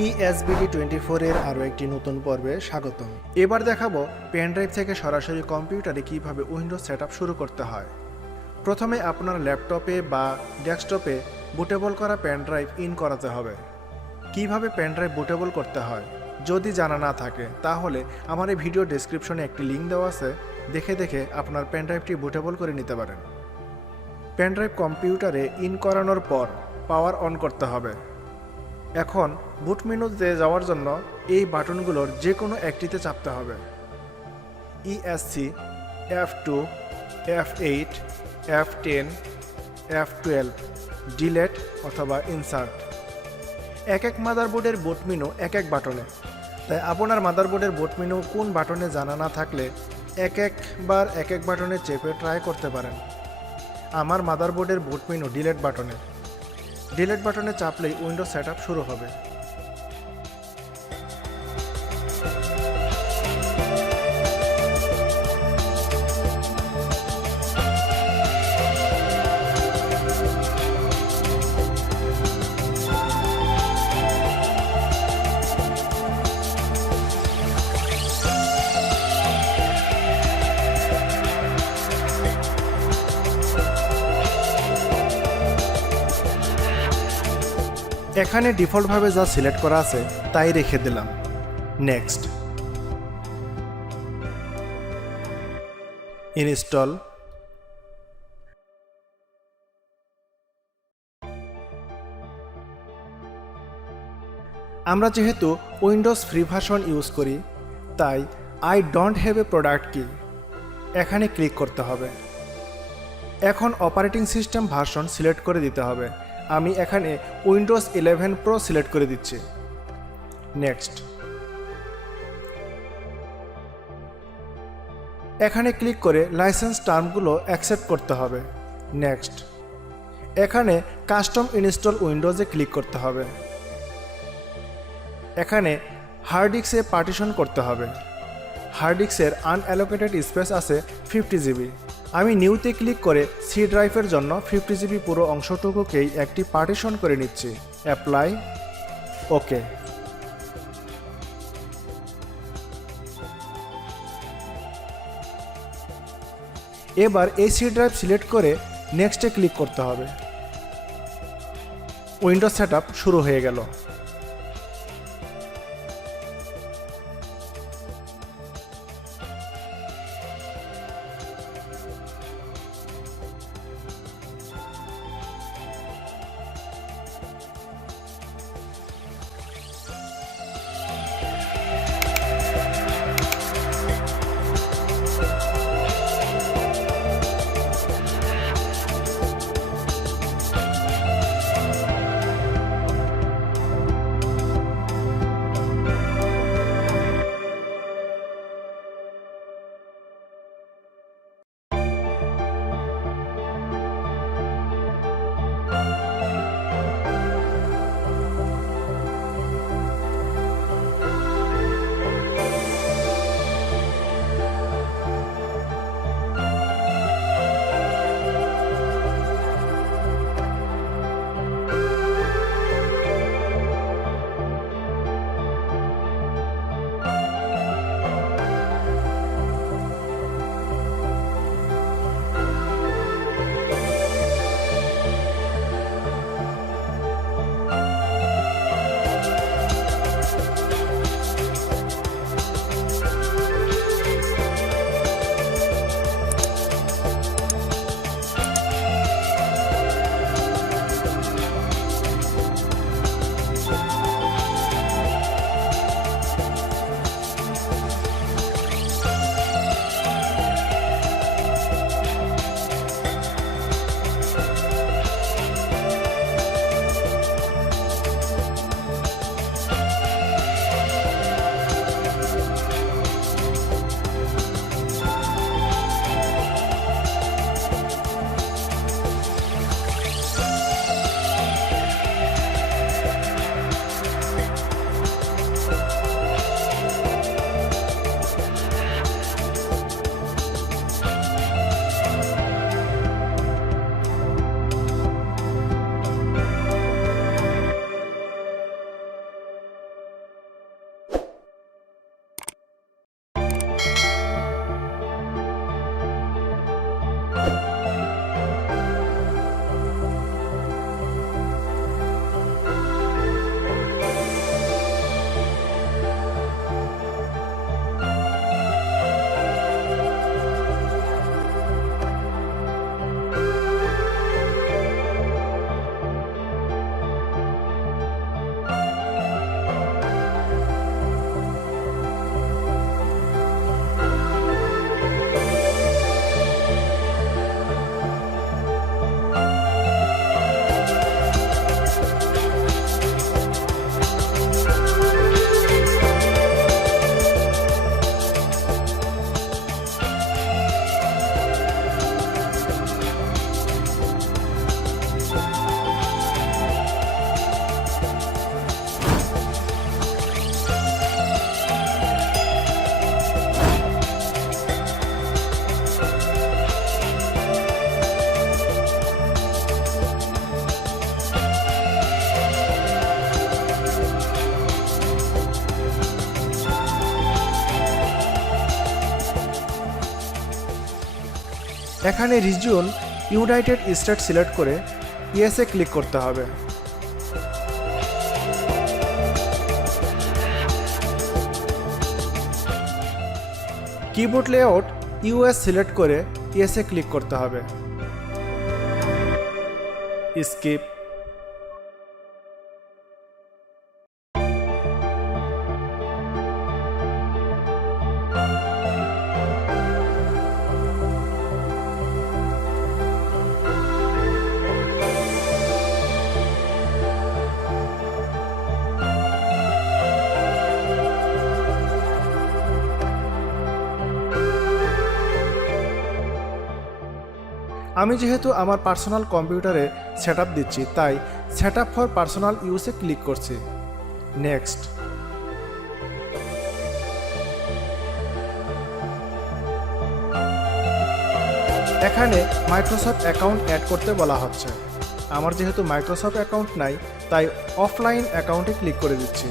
psbd24 এর আরও একটি নতুন পর্বে স্বাগতম। এবার দেখাবো পেনড্রাইভ থেকে সরাসরি কম্পিউটারে কিভাবে উইন্ডোজ সেটআপ শুরু করতে হয়। প্রথমে আপনার ল্যাপটপে বা ডেস্কটপে বুটেবল করা পেনড্রাইভ ইন করাতে হবে। কিভাবে পেনড্রাইভ বুটেবল করতে হয় যদি জানা না থাকে তাহলে আমার এই ভিডিও ডেসক্রিপশনে একটি লিঙ্ক দেওয়া আছে, দেখে আপনার পেনড্রাইভটি বুটেবল করে নিতে পারেন। পেনড্রাইভ কম্পিউটারে ইন করানোর পর পাওয়ার অন করতে হবে। এখন বুট মেনুতে যাওয়ার জন্য এই বাটনগুলোর যে কোনো একটিতে চাপতে হবে। ESC, F2, F8, F10, F12, delete অথবা ইনসার্ট। এক মাদারবোর্ডের বুট মেনু এক বাটনে, তাই আপনার মাদারবোর্ডের বুট মেনু কোন বাটনে জানা না থাকলে একবার এক বাটনে চেপে ট্রাই করতে পারেন। আমার মাদারবোর্ডের বুট মেনু ডিলেট বাটনে চাপলেই উইন্ডোজ সেটআপ শুরু হবে। এখানে ডিফল্টভাবে যা সিলেক্ট করা আছে তাই রেখে দিলাম। নেক্সট। ইনস্টল। আমরা যেহেতু উইন্ডোজ ফ্রি ভার্সন ইউজ করি তাই I don't have a product কি এখানে ক্লিক করতে হবে। এখন অপারেটিং সিস্টেম ভার্সন সিলেক্ট করে দিতে হবে। আমি এখানে উইন্ডোজ 11 প্রো সিলেক্ট করে দিচ্ছি। নেক্সট। এখানে ক্লিক করে লাইসেন্স টার্মগুলো অ্যাকসেপ্ট করতে হবে। নেক্সট। এখানে কাস্টম ইনস্টল উইন্ডোজে ক্লিক করতে হবে। এখানে হার্ড ডিস্কে পার্টিশন করতে হবে। হার্ড ডিস্কের আনঅ্যালোকেটেড স্পেস আছে 50 GB। আমি নিউতে ক্লিক করে সি ড্রাইভের জন্য 50 GB পুরো অংশটুকুকেই একটি পার্টিশন করে নিচ্ছি। অ্যাপ্লাই। ওকে। এবার এই সি ড্রাইভ সিলেক্ট করে নেক্সটে ক্লিক করতে হবে। উইন্ডোজ সেটআপ শুরু হয়ে গেল। এখানে রিজিয়ন ইউনাইটেড স্টেট সিলেক্ট করে ইয়েসে ক্লিক করতে হবে। কিবোর্ড লেআউট ইউএস সিলেক্ট করে ইয়েসে ক্লিক করতে হবে। স্কিপ। আমি যেহেতু আমার পার্সোনাল কম্পিউটারে সেটআপ দিচ্ছি, তাই সেটআপ ফর পার্সোনাল ইউজে ক্লিক করছি। নেক্সট। এখানে মাইক্রোসফট অ্যাকাউন্ট অ্যাড করতে বলা হচ্ছে। আমার যেহেতু মাইক্রোসফট অ্যাকাউন্ট নাই, তাই অফলাইন অ্যাকাউন্টে ক্লিক করে দিচ্ছি।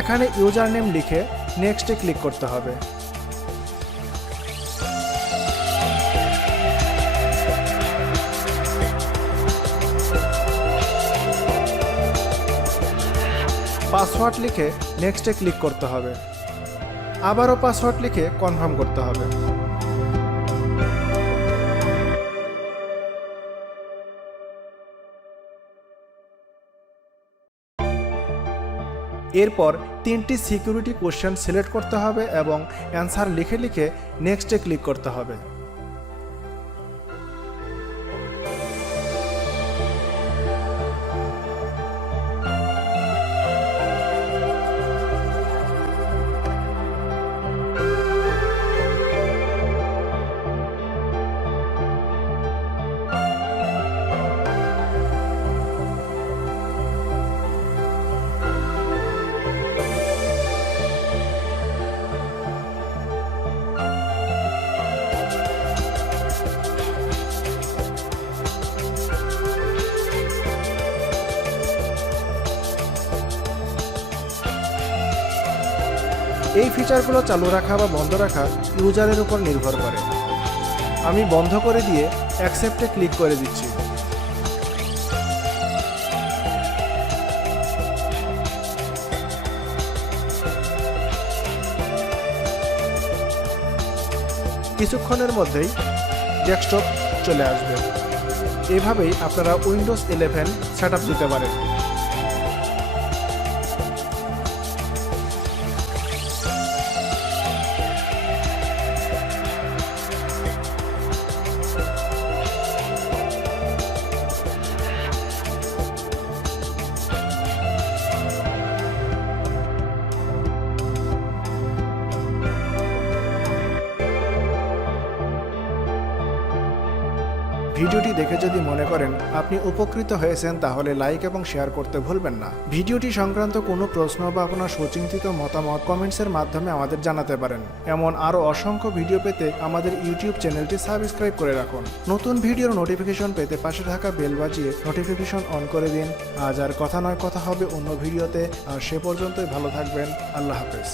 এখানে ইউজার নেম লিখে নেক্সটে ক্লিক করতে হবে। পাসওয়ার্ড লিখে নেক্সটে ক্লিক করতে হবে। আবারও পাসওয়ার্ড লিখে কনফার্ম করতে হবে। এরপর 3টি সিকিউরিটি কোশ্চেন সিলেক্ট করতে হবে এবং অ্যান্সার লিখে লিখে নেক্সটে ক্লিক করতে হবে। এই ফিচারগুলো চালু রাখা বা বন্ধ রাখা ইউজারের উপর নির্ভর করে। আমি বন্ধ করে দিয়ে অ্যাকসেপ্টে ক্লিক করে দিচ্ছি। কিছুক্ষণের মধ্যেই ডেস্কটপ চলে আসবে। এভাবেই আপনারা উইন্ডোজ 11 সেটআপ দিতে পারেন। ভিডিওটি দেখে যদি মনে করেন আপনি উপকৃত হয়েছেন, তাহলে লাইক এবং শেয়ার করতে ভুলবেন না। ভিডিওটি সংক্রান্ত কোনো প্রশ্ন বা আপনার সুচিন্তিত মতামত কমেন্টসের মাধ্যমে আমাদের জানাতে পারেন। এমন আরও অসংখ্য ভিডিও পেতে আমাদের ইউটিউব চ্যানেলটি সাবস্ক্রাইব করে রাখুন। নতুন ভিডিওর নোটিফিকেশন পেতে পাশে থাকা বেল বাজিয়ে নোটিফিকেশন অন করে দিন। আজ আর কথা নয়, কথা হবে অন্য ভিডিওতে। আর সে পর্যন্তই ভালো থাকবেন। আল্লাহ হাফেজ।